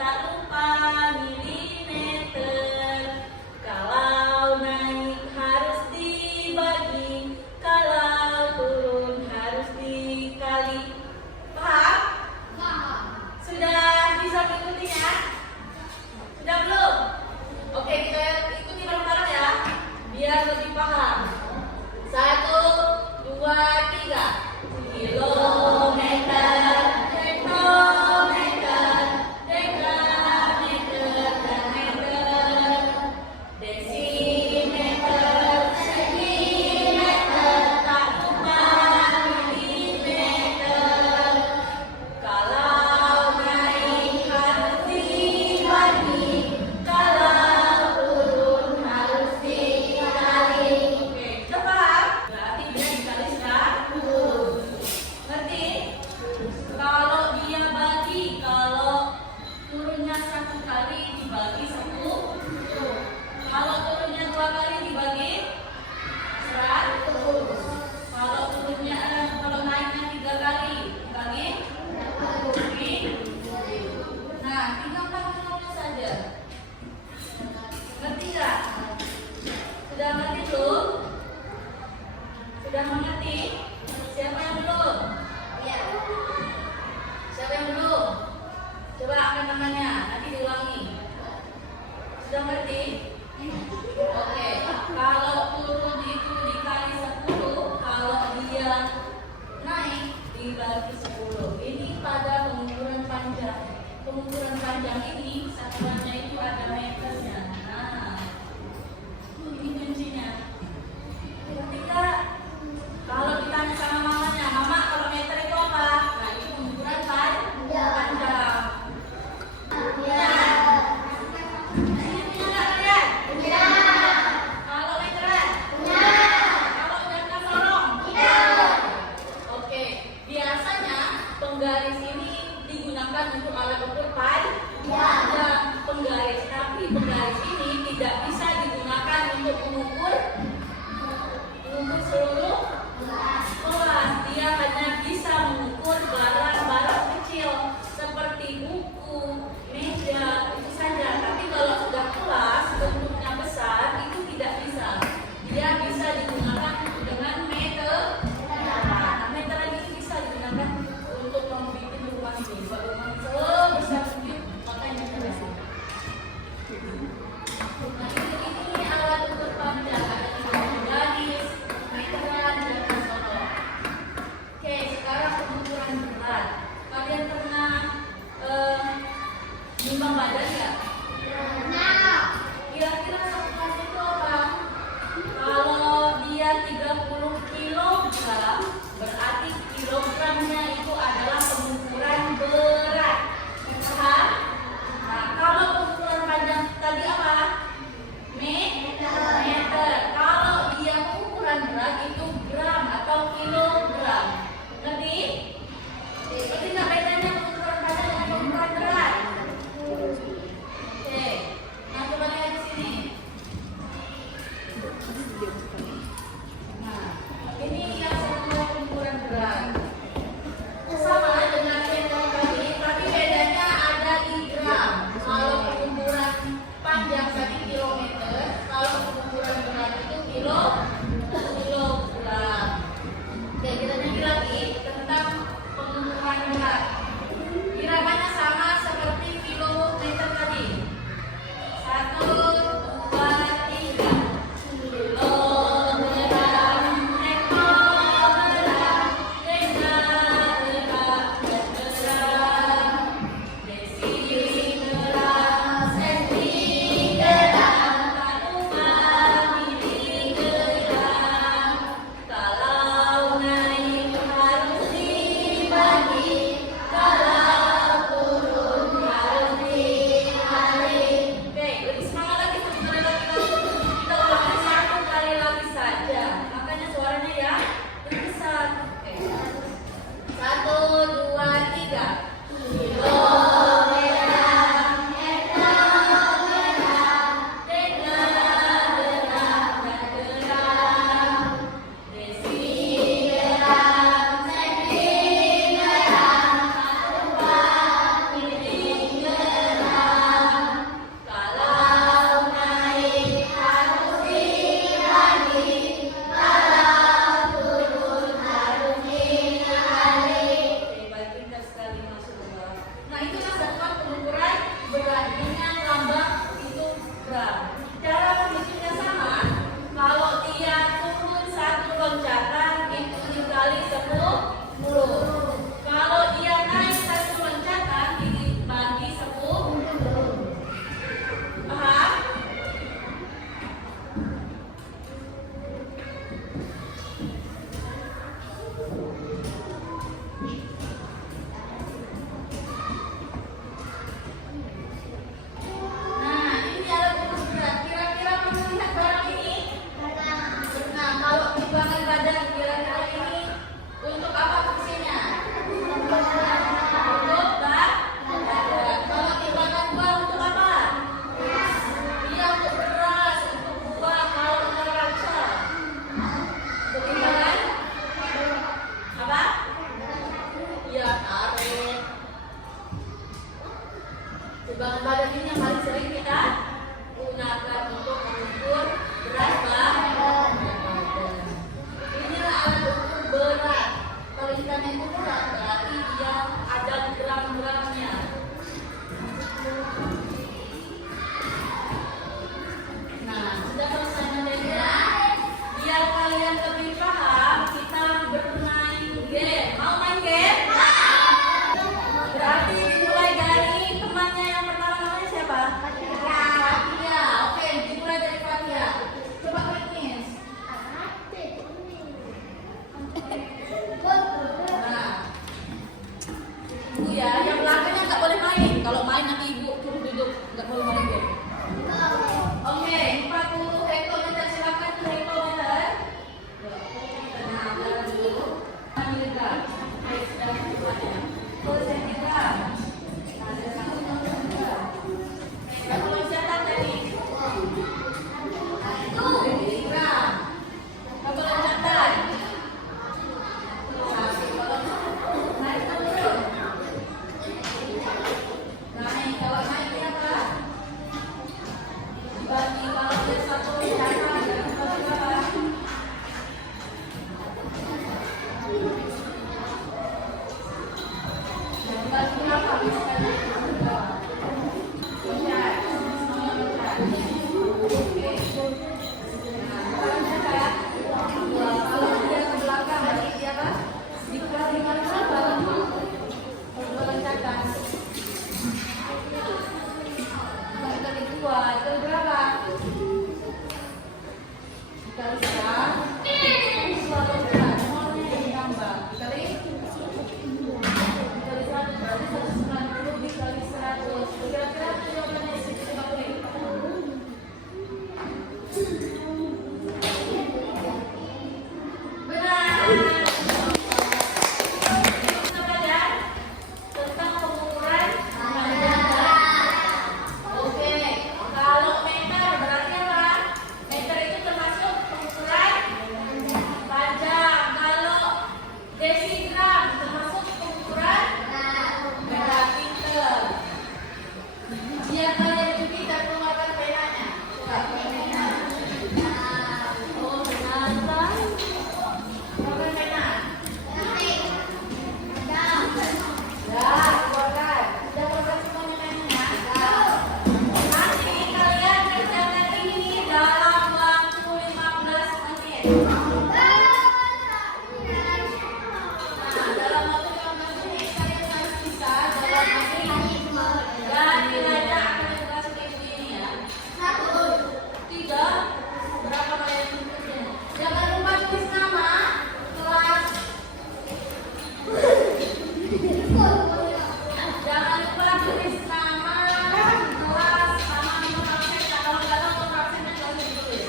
tak lupa milimeter. Kalau naik harus dibagi, kalau turun harus dikali. Paham? Sudah bisa mengikutinya? Sudah belum? Oke, kita ikuti bareng-bareng ya, biar lebih paham. 1, 2, 3. Kilometer, hektometer, dekameter, dan meter. Desimeter, sentimeter, tak lupa milimeter. Kalau naik harus dibagi, kalau turun harus dikali. Oke, sudah paham? Berarti dia dikali 100. Ngerti? Kalau dia bagi, kalau turunnya 1 kali dibagi 10. Kalau turunnya 2 kali dibagi 100. Kalau naiknya 3 kali dibagi 10. Nah, tinggal nolnya saja. Ngerti nggak? Sudah ngerti belum? Sudah mengerti? Siapa yang belum? Siapa yang belum? Coba angkat tangannya, nanti diulangi. Sudah ngerti? Oke, kalau turun itu dikali 10, kalau dia naik dibagi 10. Ini pada pengukuran panjang. Pengukuran panjang ini satuannya itu ada meternya. Nah, ini kuncinya. Ketika kalau ditanya sama mamanya, mama kalau meter itu apa? Nah, itu pengukuran panjang. Kalau meteran? Kalau udah sorong? Oke, biasanya penggaris ini digunakan untuk alat ukur panjang penggaris, tapi penggaris ini tidak bisa digunakan untuk mengukur seluruh kelas. Dia hanya bisa mengukur barang-barang kecil seperti buku, meja, itu saja. Tapi kalau sudah kelas bentuknya besar itu tidak bisa. Dia bisa digunakan dengan meter. Nah, meteran ini bisa digunakan untuk membuat rumah ini. Buat rumah sebesar mungkin pakai meteran. Nah, ini alat ukur panjang. Ada garis, meteran, dan sorong. Oke, sekarang pengukuran berat. Kalian pernah nimbang badan nggak? Kira-kira satu kelas itu apa? Kalau dia 30 kg, berarti kilogramnya itu adalah pengukuran berat. Paham? Nah, kalau pengukuran panjang tadi apa? Meter. Kalau dia pengukuran berat itu gram atau kilogram. Ngerti? Ngerti nggak bedanya pengukuran panjang dengan pengukuran berat? Oke. Nah, coba lihat di sini. Nah, ini yang satu pengukuran berat. itulah satuan pengukuran berat dengan lambang itu gram. Cara menghitungnya sama. Kalau dia turun satu loncatan itu dikali 10. Kalau dia naik satu loncatan dibagi 10. Paham? Timbangan badan ini yang paling sering kita gunakan untuk mengukur berat badan. Inilah alat ukur berat. Kalau ditanya itu berat, berarti dia ada gram-gramnya. Nah, sudah selesai materinya. Biar kalian lebih paham, kita bermain game. Mau main game? Berarti dimulai dari temannya yang pertama, namanya siapa? Fatia. Oke, dimulai dari Fatia. Coba klik Miss. Nah, ibu ya, yang belakangnya nggak boleh main. Kalau main nanti ibu turun duduk, nggak boleh main game. Oke, 40 hektometer, silakan ke hektometer. Nah, jalan dulu. Miligram. Baik, sudah tujuannya. Per sentigram. Nah, dari satu sentigram. Berapa loncatan tadi? Miligram. Berapa loncatan? Naik turun. Naik, kalau naiknya apa? Dibagi kalau ada satu loncatan, bagi berapa? Bagi berapa misalnya? Loncat, semuanya loncat. Oke. Nah, sekarang loncat. Kalau dia ke belakang, berarti dia apa? Dikali berapa? Dua loncatan. Dikali 2, itu berapa? Dikali 100. Dua loncat, nolnya ditambah. Dikali 100 berarti 190 dikali 100. Kira-kira jawabannya itu coba klik. Benar. Kita belajar tentang pengukuran panjang. Oke, kalau meter berarti apa? Meter itu termasuk pengukuran panjang. Kalau desigram termasuk pengukuran meter. Biar kalian itu pintar mengeluarkan penanya. Coba pena. Oh, kenapa? Keluarkan pena. Ya, keluarkan. Sudah keluarkan semuanya penanya? Nanti kalian kerjakan ini dalam waktu 15 menit. Nah, dalam waktu 15 menit kalian harus bisa jawab ini. Dan nilainya akan dikasih kayak begini ya. 3. Berapa kalian tulisnya? Jangan lupa tulis nama kelas. Jangan lupa tulis nama kelas sama nomor absen. Kalau nggak tahu nomor absennya nggak usah ditulis.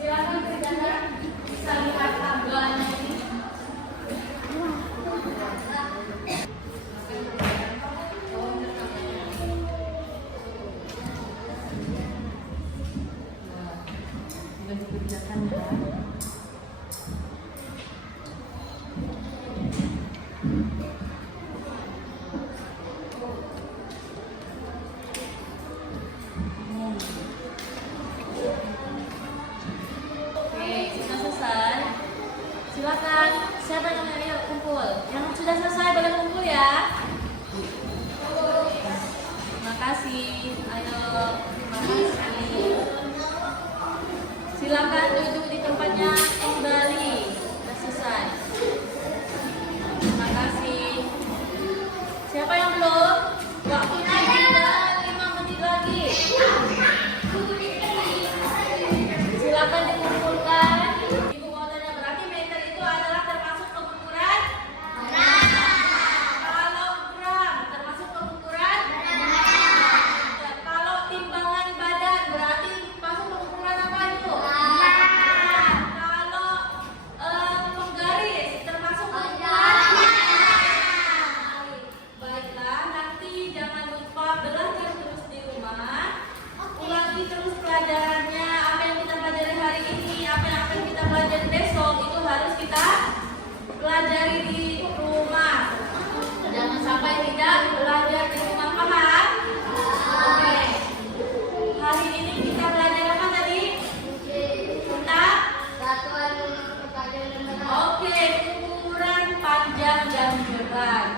Silakan kerjakan, bisa lihat tambahannya ini. Sudah dikerjakan ya. kasih. Ayo, terima kasih. Silakan duduk di tempatnya kembali. Sudah selesai. Terima kasih. Siapa yang belum? Waktunya tinggal 5 menit lagi. Silakan dikumpulkan. Ibu mau tanya, berarti meter itu adalah termasuk pengukuran? Kalau gram termasuk pengukuran? Kalau timbangan badan berarti masuk pengukuran apa itu? Kalau penggaris termasuk pengukuran? Baiklah, nanti jangan lupa belajar terus di rumah. Ulangi terus pelajarannya. Apa yang kita pelajari hari ini, apa yang akan kita pelajari besok, itu harus kita pelajari di rumah. Jangan sampai tidak belajar di rumah, paham? Oke. Hari ini kita belajar apa tadi? Tentang? Oke, ukuran panjang dan berat.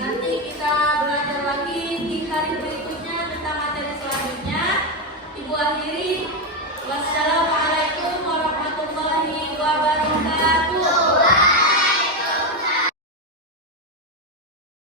Nanti kita belajar lagi di hari berikutnya tentang materi selanjutnya. Ibu akhiri. Wassalamualaikum warahmatullahi wabarakatuh.